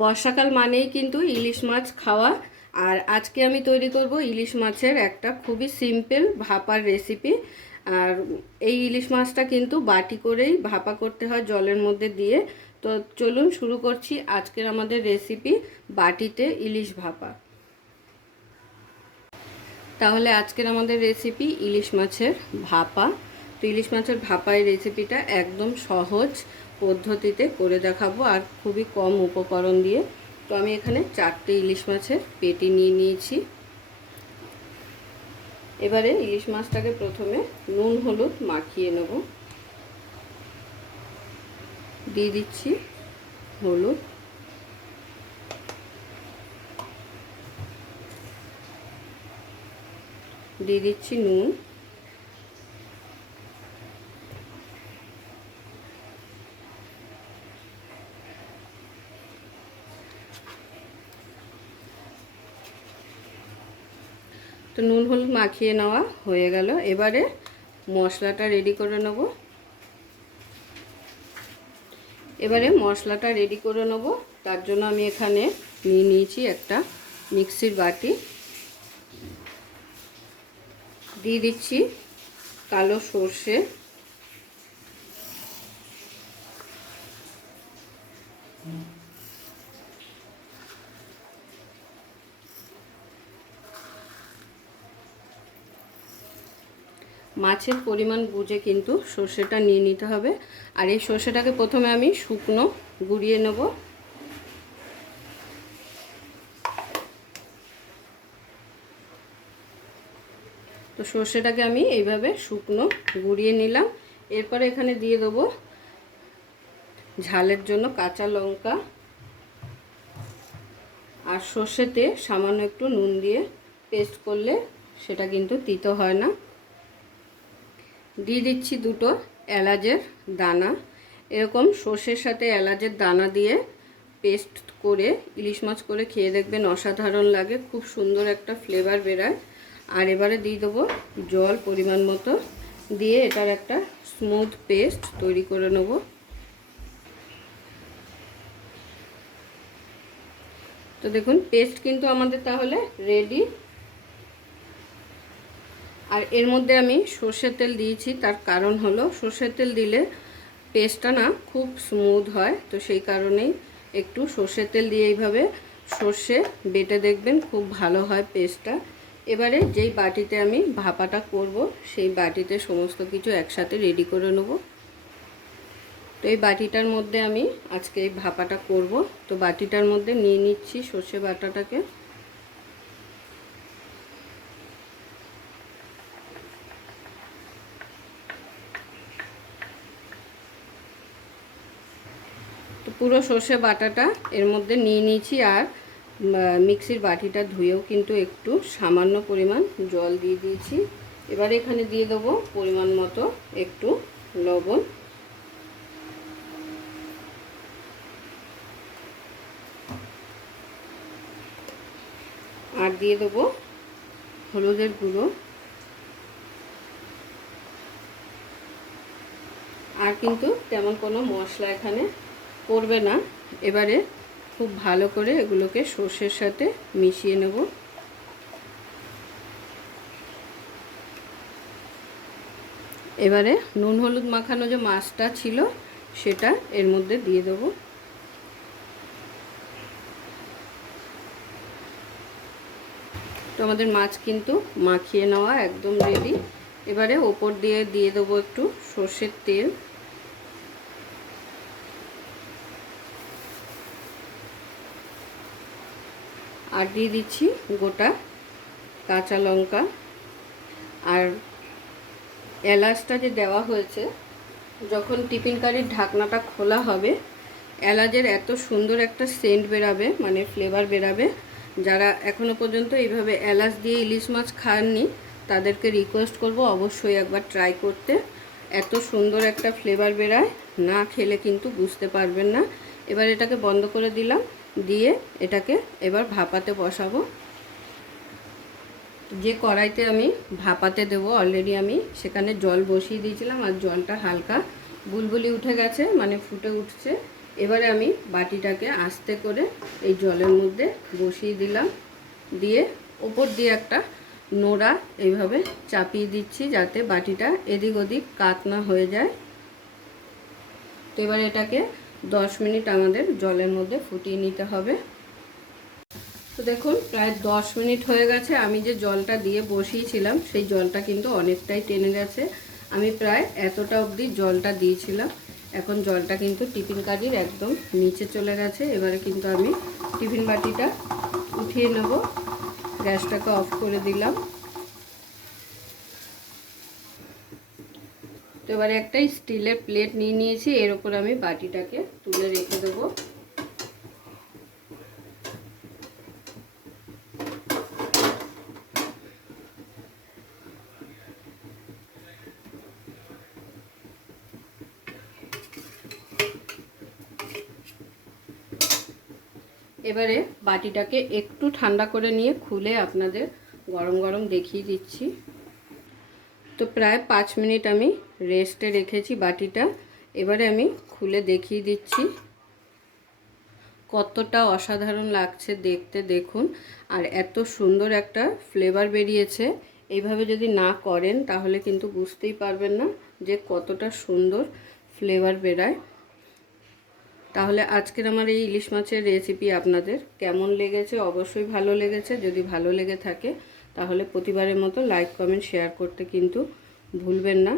বর্ষাকাল মানেই কিন্তু ইলিশ মাছ খাওয়া। আর আজকে আমি তৈরি করব ইলিশ মাছের একটা খুবই সিম্পল ভাপার রেসিপি। আর এই ইলিশ মাছটা কিন্তু বাটি করেই ভাপা করতে হয় জলের মধ্যে দিয়ে। তো চলুন শুরু করছি আজকের আমাদের রেসিপি, বাটিতে ইলিশ ভাপা। তাহলে আজকের আমাদের রেসিপি ইলিশ মাছের ভাপা। তো ইলিশ মাছের ভাপা এই রেসিপিটা একদম সহজ পদ্ধতিতে করে দেখাবো আর খুবই কম উপকরণ দিয়ে। তো আমি এখানে 4টে ইলিশ মাছের পেটি নিয়ে নিয়েছি। এবারে ইলিশ মাছটাকে প্রথমে নুন হলুদ মাখিয়ে নেব। দিয়ে দিচ্ছি হলুদ, দিয়ে দিচ্ছি নুন, তো নুন হলুদ মাখিয়ে নেওয়া হয়ে গেল। এবারে মশলাটা রেডি করে নেব। তার জন্য আমি এখানে নিয়ে নিয়েছি একটা মিক্সির বাটি। দিয়ে দিচ্ছি কালো সর্ষে, মাছের পরিমাণ বুঝে কিন্তু সর্ষেটা নিয়ে নিতে হবে। আর এই সর্ষেটাকে প্রথমে আমি শুকনো গুঁড়িয়ে নেব। তো সর্ষেটাকে আমি এইভাবে শুকনো গুঁড়িয়ে নিলাম। এরপরে এখানে দিয়ে দেবো ঝালের জন্য কাঁচা লঙ্কা আর সর্ষেতে সামান্য একটু নুন দিয়ে পেস্ট করলে সেটা কিন্তু তিতো হয় না। দিয়ে দিচ্ছি 2টো এলাচের দানা। এরকম সর্ষের সাথে এলাচের দানা দিয়ে পেস্ট করে ইলিশ মাছ করে খেয়ে দেখবেন, অসাধারণ লাগে, খুব সুন্দর একটা ফ্লেভার বেরায়। আর এবারে দিয়ে দেবো জল পরিমাণ মতো, দিয়ে এটার একটা স্মুথ পেস্ট তৈরি করে নেব। তো দেখুন পেস্ট কিন্তু আমাদের তাহলে রেডি। আর এর মধ্যে আমি সর্ষের তেল দিয়েছি, তার কারণ হলো সর্ষের তেল দিলে পেস্টটা না খুব স্মুথ হয়। তো সেই কারণেই একটু সর্ষের তেল দিয়ে এইভাবে সর্ষে বেটে দেখবেন, খুব ভালো হয় পেস্টটা। এবারে যেই বাটিতে আমি ভাপাটা করব সেই বাটিতে সমস্ত কিছু একসাথে রেডি করে নেব। তো এই বাটিটার মধ্যে আমি আজকে এই ভাপাটা করব। তো বাটিটার মধ্যে নিয়ে নিচ্ছি সর্ষে বাটাটাকে। তো পুরো সর্ষে বাটাটা এর মধ্যে নিয়ে নিয়েছি। আর মিক্সির বাটিটা ধুয়েও কিন্তু একটু সামান্য পরিমাণ জল দিয়ে দিয়েছি। এবারে এখানে দিয়ে দেবো পরিমাণ মতো একটু লবণ, আর দিয়ে দেবো হলুদের গুঁড়ো। আর কিন্তু তেমন কোনো মশলা এখানে পড়বে না। এবারে খুব ভালো করে এগুলোকে সর্ষের সাথে মিশিয়ে নেব। এবারে নুন হলুদ মাখানো যে মাছটা ছিল সেটা এর মধ্যে দিয়ে দেবো। তো আমাদের মাছ কিন্তু মাখিয়ে নেওয়া একদম রেডি। এবারে ওপর দিয়ে দিয়ে দেবো একটু সর্ষের তেল। আর দিয়ে দিচ্ছি গোটা কাঁচা লঙ্কা। আর এলাচটা যে দেওয়া হয়েছে, যখন টিফিন কারির ঢাকনাটা খোলা হবে এলাচের এত সুন্দর একটা সেন্ট বেরাবে, মানে ফ্লেভার বেরাবে। যারা এখনও পর্যন্ত এইভাবে এলাচ দিয়ে ইলিশ মাছ খাননি তাদেরকে রিকোয়েস্ট করব অবশ্যই একবার ট্রাই করতে। এত সুন্দর একটা ফ্লেভার বেরায়, না খেলে কিন্তু বুঝতে পারবেন না। এবার এটাকে বন্ধ করে দিলাম, দিয়ে এটাকে এবার ভাপাতে বসাবো। যে কড়াইতে আমি ভাপাতে দেবো অলরেডি আমি সেখানে জল বসিয়ে দিয়েছিলাম। আর জলটা হালকা বুলবুলি উঠে গেছে, মানে ফুটে উঠছে। এবারে আমি বাটিটাকে আস্তে করে এই জলের মধ্যে বসিয়ে দিলাম, দিয়ে ওপর দিয়ে একটা নোড়া এইভাবে চাপিয়ে দিচ্ছি যাতে বাটিটা এদিক ওদিক কাত না হয়ে যায়। তো এবার এটাকে 10 মিনিট আমাদের জলের মধ্যে ফুটিয়ে নিতে হবে। তো দেখুন প্রায় 10 মিনিট হয়ে গেছে। আমি যে জলটা দিয়ে বসিয়েছিলাম সেই জলটা কিন্তু অনেকটাই টেনে গেছে। আমি প্রায় এতটা অবধি জলটা দিয়েছিলাম। এখন জলটা কিন্তু টিফিন কারির একদম নিচে চলে গেছে। এবারে কিন্তু আমি টিফিন বাটিটা উঠিয়ে নেব। গ্যাসটাকে অফ করে দিলাম। তো এবারে একটা স্টিলের প্লেট নিয়ে নিয়েছি, এর উপর আমি বাটিটাকে তুলে রেখে দেবো। এবারে বাটিটাকে একটু ঠান্ডা করে নিয়ে খুলে আপনাদের গরম গরম দেখিয়ে দিচ্ছি। তো প্রায় 5 মিনিট আমি রেস্টে রেখেছি বাটিটা। এবারে আমি খুলে দেখিয়ে দিচ্ছি কতটা অসাধারণ লাগছে দেখতে, দেখুন। আর এত সুন্দর একটা ফ্লেভার বেরিয়েছে। এইভাবে যদি না করেন তাহলে কিন্তু বুঝতেই পারবেন না যে কতটা সুন্দর ফ্লেভার বেরায়। তাহলে আজকের আমার এই ইলিশ মাছের রেসিপি আপনাদের কেমন লেগেছে? অবশ্যই ভালো লেগেছে। যদি ভালো লেগে থাকে তাহলে প্রতিবারের মতো লাইক, কমেন্ট, শেয়ার করতে কিন্তু ভুলবেন না।